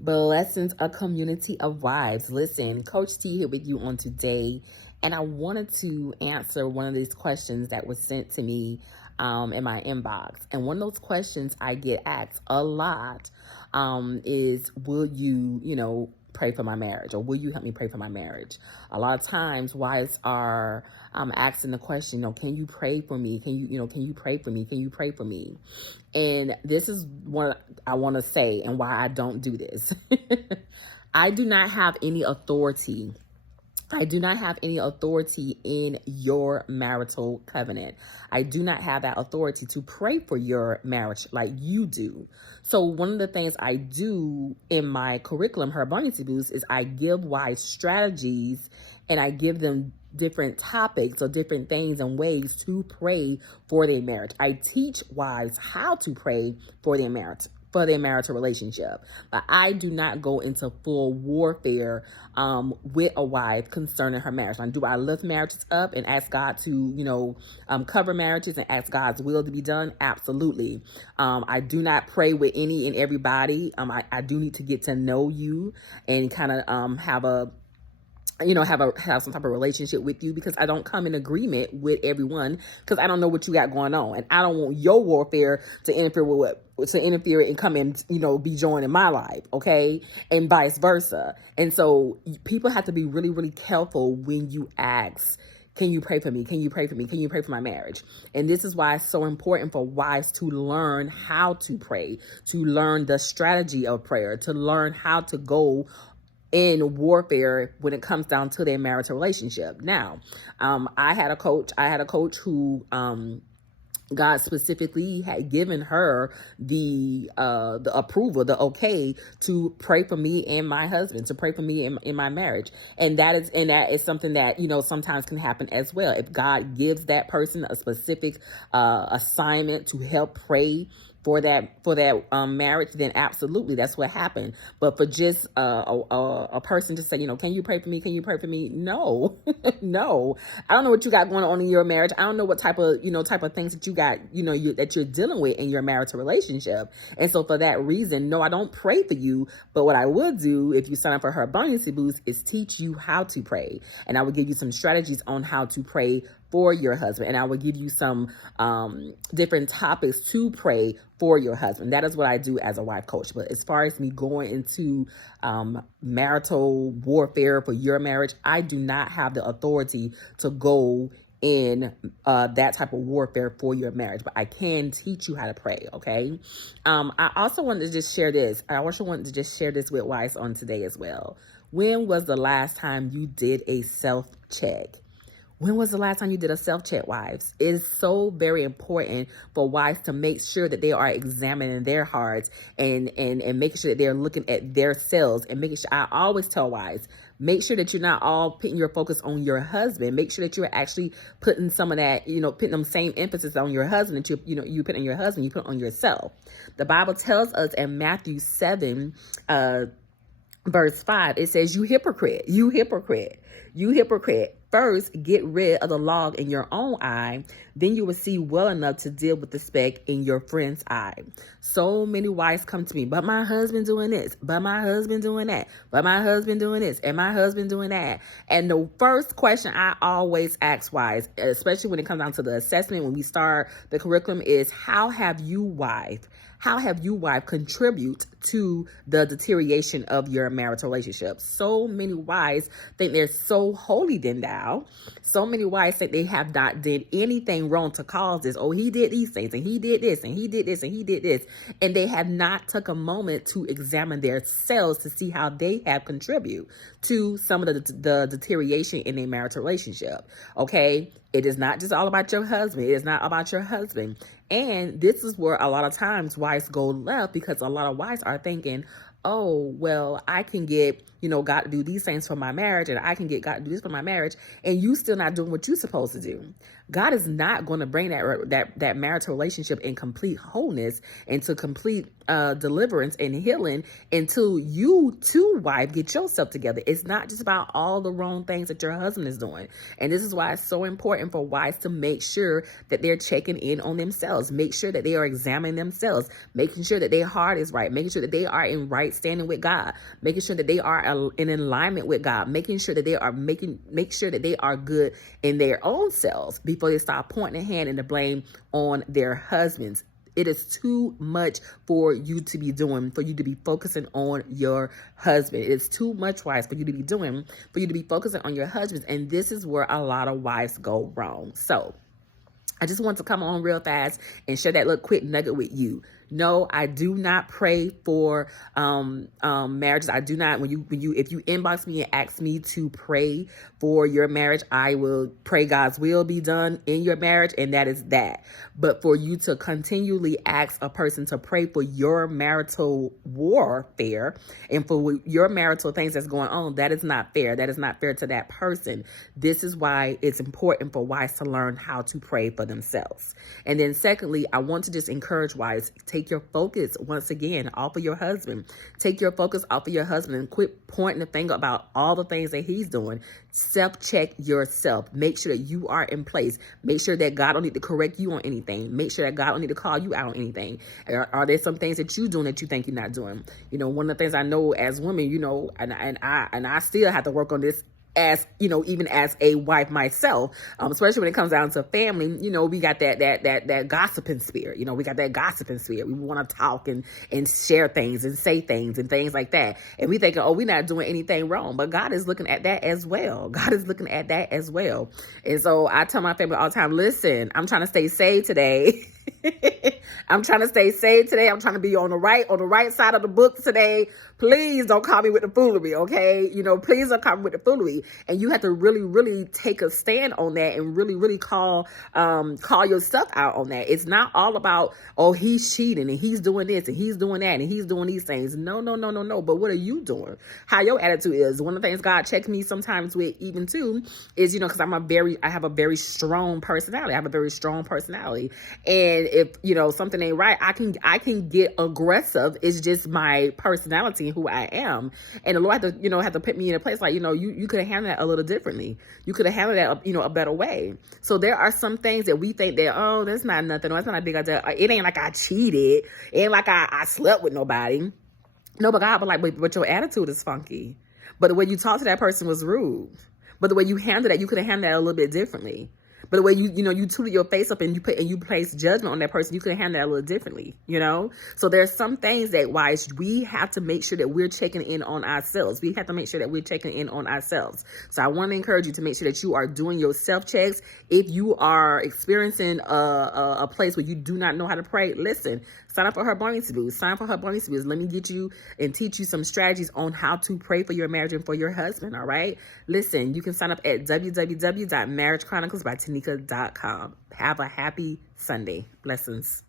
Blessings, a community of wives. Listen, Coach T here with you on today, and I wanted to answer one of these questions that was sent to me in my inbox. And one of those questions I get asked a lot is, will you, pray for my marriage, or will you help me pray for my marriage? A lot of times, wives are asking the question, can you pray for me? Can you pray for me? Can you pray for me? And this is what I want to say and why I don't do this. I do not have any authority. I do not have any authority in your marital covenant. I do not have that authority to pray for your marriage like you do. So one of the things I do in my curriculum, Her Buoyancy Boost, is I give wives strategies and I give them different topics or different things and ways to pray for their marriage. I teach wives how to pray for their marriage, for their marital relationship. But I do not go into full warfare with a wife concerning her marriage. Now, do I lift marriages up and ask God to, cover marriages and ask God's will to be done? Absolutely. I do not pray with any and everybody. I do need to get to know you and kind of have some type of relationship with you, because I don't come in agreement with everyone, because I don't know what you got going on, and I don't want your warfare to interfere and come and be joining my life, okay, and vice versa. And so people have to be really, really careful when you ask, can you pray for me? Can you pray for me? Can you pray for my marriage? And this is why it's so important for wives to learn how to pray, to learn the strategy of prayer, to learn how to go in warfare when it comes down to their marital relationship. Now, I had a coach who God specifically had given her the approval, the okay to pray for me and my husband, to pray for me in my marriage. And that is something that, sometimes can happen as well. If God gives that person a specific assignment to help pray for that marriage, then absolutely, that's what happened. But for just a person to say, can you pray for me? Can you pray for me? No, no. I don't know what you got going on in your marriage. I don't know what type of things that you got, that you're dealing with in your marital relationship. And so for that reason, no, I don't pray for you. But what I would do if you sign up for Her Buoyancy Boost is teach you how to pray. And I would give you some strategies on how to pray for your husband. And I will give you some different topics to pray for your husband. That is what I do as a wife coach. But as far as me going into marital warfare for your marriage, I do not have the authority to go in that type of warfare for your marriage, but I can teach you how to pray. Okay. I also wanted to just share this. I also wanted to just share this with wives on today as well. When was the last time you did a self-check? When was the last time you did a self-check, wives? It is so very important for wives to make sure that they are examining their hearts and making sure that they're looking at their selves and making sure. I always tell wives, make sure that you're not all putting your focus on your husband. Make sure that you're actually putting some of that, putting them same emphasis on your husband that you put on your husband, you put on yourself. The Bible tells us in Matthew 7, verse 5, it says, you hypocrite, you hypocrite, you hypocrite. First, get rid of the log in your own eye. Then you will see well enough to deal with the speck in your friend's eye. So many wives come to me, but my husband doing this, but my husband doing that, but my husband doing this, and my husband doing that. And the first question I always ask wives, especially when it comes down to the assessment, when we start the curriculum, is how have you, wife, contribute to the deterioration of your marital relationship? So many wives think they're so holy than thou. So many wives think they have not did anything wrong to cause this. Oh, he did these things, and he did this, and he did this, and he did this. And they have not took a moment to examine their selves to see how they have contributed to some of the deterioration in their marital relationship. Okay? It is not just all about your husband. It is not about your husband. And this is where a lot of times wives go left, because a lot of wives are thinking, oh, well, I can get, God to do these things for my marriage, and I can get God to do this for my marriage, and you still not doing what you're supposed to do. God is not going to bring that marital relationship in complete wholeness and to complete deliverance and healing until you too, wife, get yourself together. It's not just about all the wrong things that your husband is doing. And this is why it's so important for wives to make sure that they're checking in on themselves, make sure that they are examining themselves, making sure that their heart is right, making sure that they are in right standing with God, making sure that they are in alignment with God, making sure that they are make sure that they are good in their own selves before they start pointing a hand and the blame on their husbands. It is too much for you to be doing, for you to be focusing on your husband. It's too much, wives, for you to be doing, for you to be focusing on your husbands. And this is where a lot of wives go wrong. So I just want to come on real fast and share that little quick nugget with you. No, I do not pray for marriages. I do not. If you inbox me and ask me to pray for your marriage, I will pray God's will be done in your marriage, and that is that. But for you to continually ask a person to pray for your marital warfare and for your marital things that's going on, that is not fair. That is not fair to that person. This is why it's important for wives to learn how to pray for themselves. And then secondly, I want to just encourage wives, take your focus once again off of your husband. Take your focus off of your husband and quit pointing the finger about all the things that he's doing. Self-check yourself. Make sure that you are in place. Make sure that God don't need to correct you on anything. Make sure that God don't need to call you out on anything. Are there some things that you're doing that you think you're not doing? You know, one of the things I know as women, you know, and I still have to work on this as, you know, even as a wife myself, especially when it comes down to family, you know, we got that gossiping spirit. You know, we got that gossiping spirit. We want to talk and share things and say things and things like that. And we think, oh, we're not doing anything wrong. But God is looking at that as well. God is looking at that as well. And so I tell my family all the time, listen, I'm trying to stay saved today. I'm trying to stay saved today. I'm trying to be on the right side of the book today. Please don't call me with the foolery, okay? You know, please don't call me with the foolery. And you have to really, really take a stand on that and really, really call your stuff out on that. It's not all about, oh, he's cheating and he's doing this and he's doing that and he's doing these things. No. But what are you doing? How your attitude is. One of the things God checks me sometimes with even too is, you know, because I have a very strong personality. I have a very strong personality. And if, you know, something ain't right, I can get aggressive. It's just my personality and who I am. And the Lord had to put me in a place like, you know, you could have handled that a little differently. You could have handled that, you know, a better way. So there are some things that we think that, oh, that's not nothing. Or it's not a big idea. It ain't like I cheated. It ain't like I slept with nobody. No, but God, but your attitude is funky. But the way you talk to that person was rude. But the way you handled that, you could have handled that a little bit differently. But the way you tooted your face up and you place judgment on that person, you could have handled that a little differently, you know? So there's some things that wives, we have to make sure that we're checking in on ourselves. We have to make sure that we're checking in on ourselves. So I want to encourage you to make sure that you are doing your self-checks. If you are experiencing a place where you do not know how to pray, listen, sign up for her Buoyancy Boost. Sign up for her Buoyancy Boost. Let me get you and teach you some strategies on how to pray for your marriage and for your husband, all right? Listen, you can sign up at www.marriagechroniclesbytanika.com. Have a happy Sunday. Blessings.